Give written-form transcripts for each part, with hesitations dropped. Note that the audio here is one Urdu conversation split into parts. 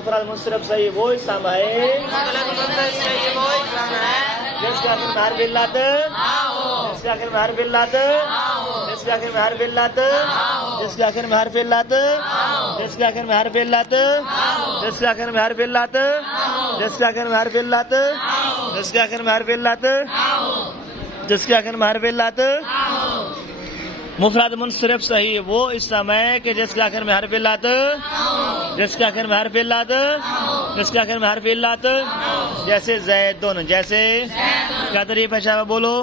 مفرد منصرف صحیح وہ اسم ہے جس کے آخر میں حرف علت جس کے آخر میں حرف علت جس کے آخر میں حرف علت جس کے آخر میں حرف علت جس کے آخر میں حرف علت جس کے آخر میں حرف علت جس کے آخر میں حرف علت جس کے آخر میں حرف علت جس کے آخر میں حرف علت مفرد منصرف صحیح وہ اسم ہے کہ جس کے آخر میں حرف علت جس کے آخر میں حرف علت جس کے آخر میں حرف علت جیسے زیدن جیسے کیا تعریف ہے شاہ بولو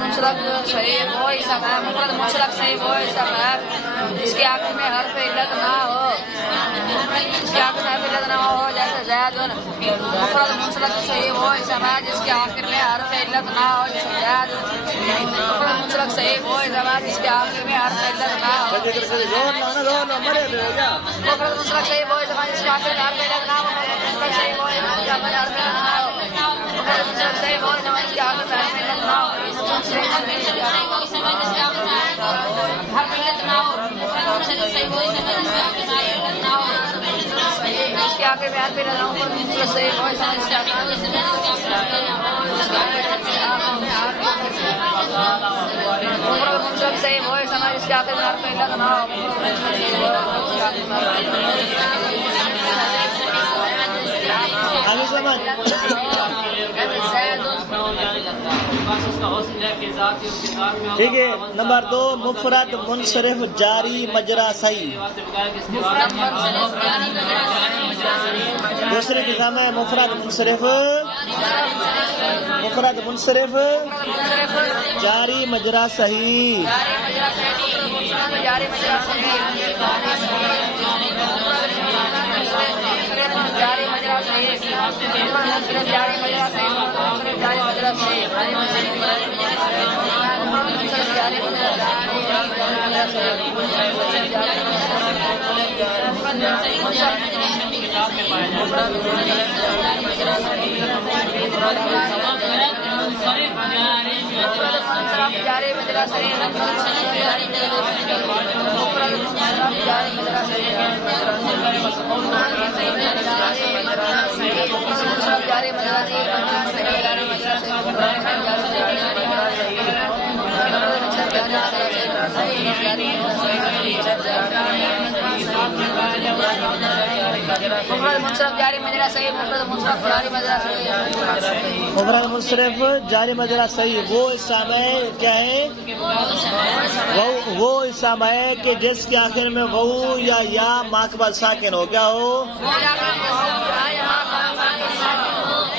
منصرف صحیح وہ اسم ہے مفرد منصرف صحیح وہ اسم ہے جس کے آخر میں حرف علت نہ ہو جس کے آخر میں حرف علت نہ ہو جیسے زیدن مفرد منصرف صحیح وہ اسم ہے جس کے آخر میں حرف علت نہ ہو جیسے زید مفرد منصرف صحیح وہ اسم ہے جس کے آخر میں حرف علت نہ ہو مفرد منصرف صحیح وہ اسم ہے جس کے آخر میں حرف علت نہ ہو مفرد منصرف صحیح وہ اسم ہے جس کے آخر میں حرف علت نہ ہو مفرد منصرف صحیح وہ اسم ہے جس کے آخر میں حرف علت نہ ہو اس کے آگے میں حرف علت صحیح وہ اسم ہے جس کے آخر مفرد منصرف صحیح وہ اسم ہے جس کے آخر میں حرف علت نہ ہو ٹھیک ہے نمبر 2 مفرد منصرف جاری مجرا صحیح دوسری نظام ہے مفرد منصرف جاری مجرا صحیح مفرد منصرف جاری مجرا صحیح وہ اسم ہے کیا ہے وہ اسم ہے کہ جس کے آخر میں وہ یا ماقبل ساکن ہو کیا ہو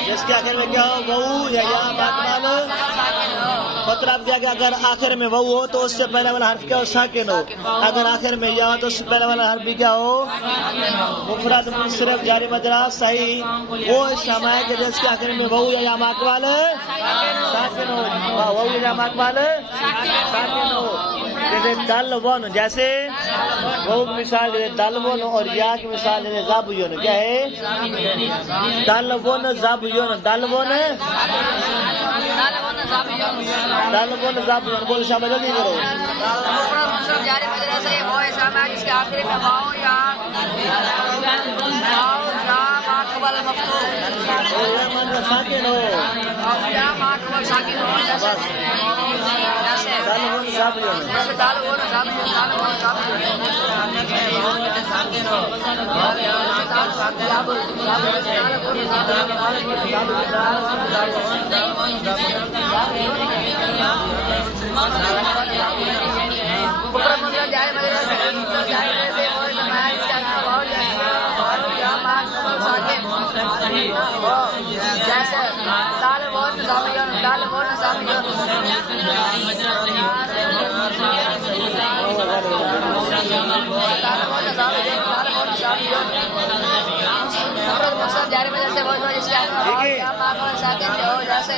جس کے آخر میں کیا ہو وہ یا ماقبل مطلب کیا کہ اگر آخر میں وہ ہو تو اس سے پہلے والا حرف کیا ہو ساکن ہو اگر آخر میں یا تو اس سے پہلے والا حرف بھی کیا ہو مفرد منصرف جاری مجرا صحیح وہ اسم ہے کہ جس کے آخر میں وہ یا ماقبل ساکن ہو وہ یا ماقبل ساکن ہو جیسے دل ون جیسے وہ مثال جیسے دل ون اور یا کی مثال جیسے زب یون کیا ہے دل ون زب یون دل ون زب یون بول شامل جلدی کرو جس کے آخر میں واؤ یا ساکن ہو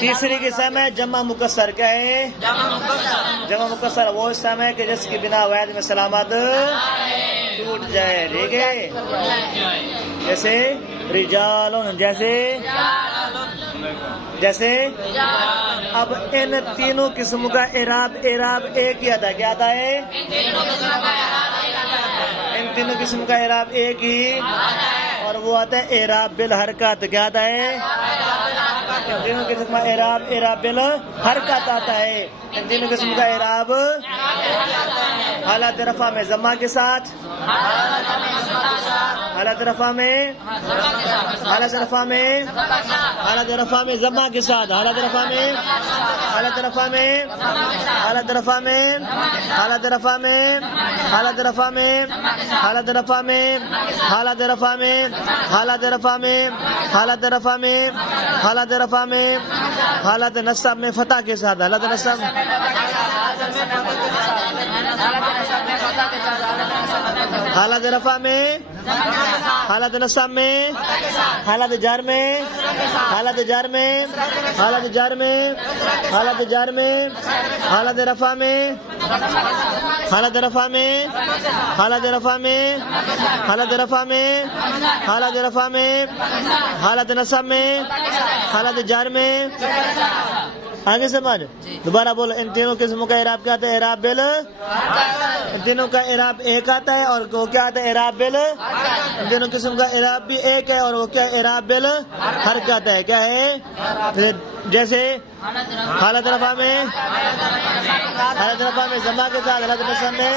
تیسری قسم ہے جمع مکسر کیا ہے جمع مکسر وہ اسم ہے کہ جس کی بنا واحد میں سلامت ٹوٹ جائے ٹھیک ہے جیسے رجالون جیسے جیسے اب ان تینوں قسم کا اعراب ایک ہی آتا ہے. کیا آتا ہے؟ ان تینوں قسم کا اعراب ایک ہی، اور وہ آتا ہے اعراب بالحرکات. کیا آتا ہے؟ ان تینوں قسم کا اعراب بالحرکات آتا ہے. ان تینوں قسم کا اعراب حالات رفع میں ضمہ کے ساتھ، حالات رفع میں ضمہ کے ساتھ، حالات رفع میں حالات نصب میں فتح کے ساتھ، حالات نصب حالات رفع میں، حالات نصب میں، حالات جار میں، حالات جار میں، حالات جار میں، حالات جار میں، حالات رفع میں، حالات رفع میں، حالات رفع میں، حالات رفع میں، حالات رفع میں، حالات نصب میں، حالات جار میں. آگے سمجھ. دوبارہ بولو. ان تینوں قسموں کا اعراب کیا آتا ہے؟ اعراب بل. ان تینوں کا اعراب ایک آتا ہے، اور وہ کیا آتا ہے؟ اعراب بل. ان تینوں قسم کا اعراب بھی ایک ہے، اور وہ کیا اعراب بل حرکت آتا ہے. کیا ہے؟ جیسے حالت رفع میں ضمہ کے ساتھ، حالت نصب میں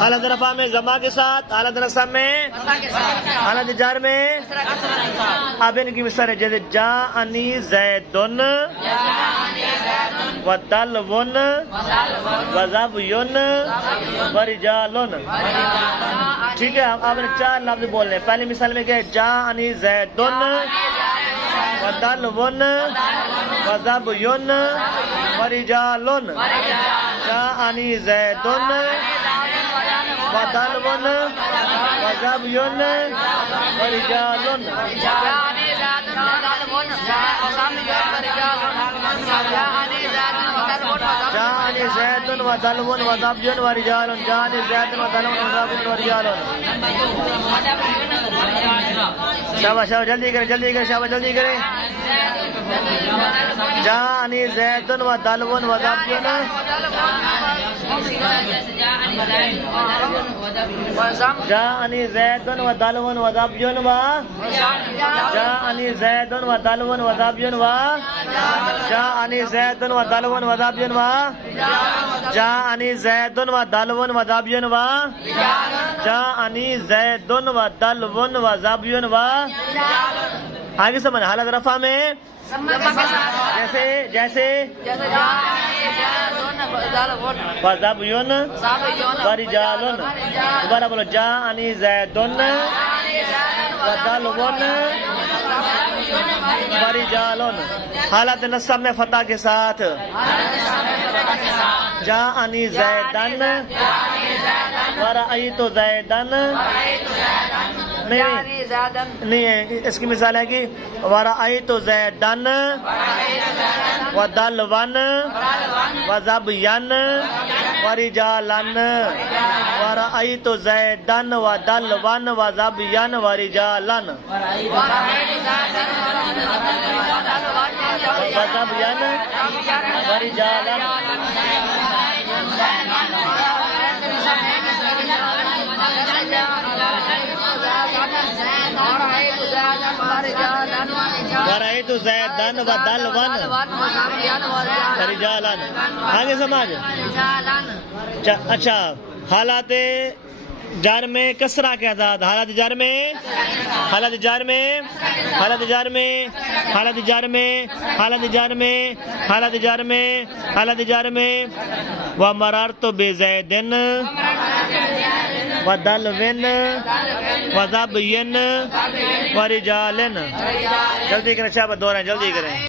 حالت رفع میں ضمہ کے ساتھ، حالت نصب میں حالت جار میں. اب ان کی مثال ہے جیسے جاءنی زیدن ودلون وزبیون ورجالون. ٹھیک ہے. آپ نے 4 لفظ بولنے. پہلی مثال میں کیا ہے؟ جاءنی زیدن ودلون وزبیون ورجالون. جاءنی زیدن ودلون وزبیون ورجالون. جاءنی زیدن ودلون وزبیون ورجالون. جاءنی زیدن ودلون وزبیون ورجالون. شاباش شاباش، جلدی کریں شاباش جلدی کریں. جاءنی زیدن ودلون وزبیون. جاءنی زیدن ودلون وزبیون و جاءنی زیدن ودلون وزبیون و جاءنی زیدن ودلون وزبیون و جاءنی زیدن ودلون وزبیون و جاءنی زیدن ودلون وزبیون و. آگے سمجھ. حالت رفع میں جیسے وزبیون ورجالون. دوبارہ بولو. جاءنی زیدن ودلون ورجالون. حالت نصب میں فتح کے ساتھ. جاءنی زیدن ورأیت زیدن. نہیں ہے. اس کی مثال ہے کہ ورأیت زیدن ودلون وزبیان ورجالن. ورأیت زیدن ودلون وزبیان ورجالن. وزبیان ورجالن. ورأیت زیدن ودلون ورجالن. آگے سمجھ. اچھا. حالات جار میں کسرہ کے ساتھ. حالات جار میں حالات جار میں حالات جار میں حالات جار میں حالات جار میں حالات جار میں حالات جار میں ومررت بزیدن ودلون وزبین ورجالن. جلدی کریں شاباش، دو رہے ہیں جلدی کریں.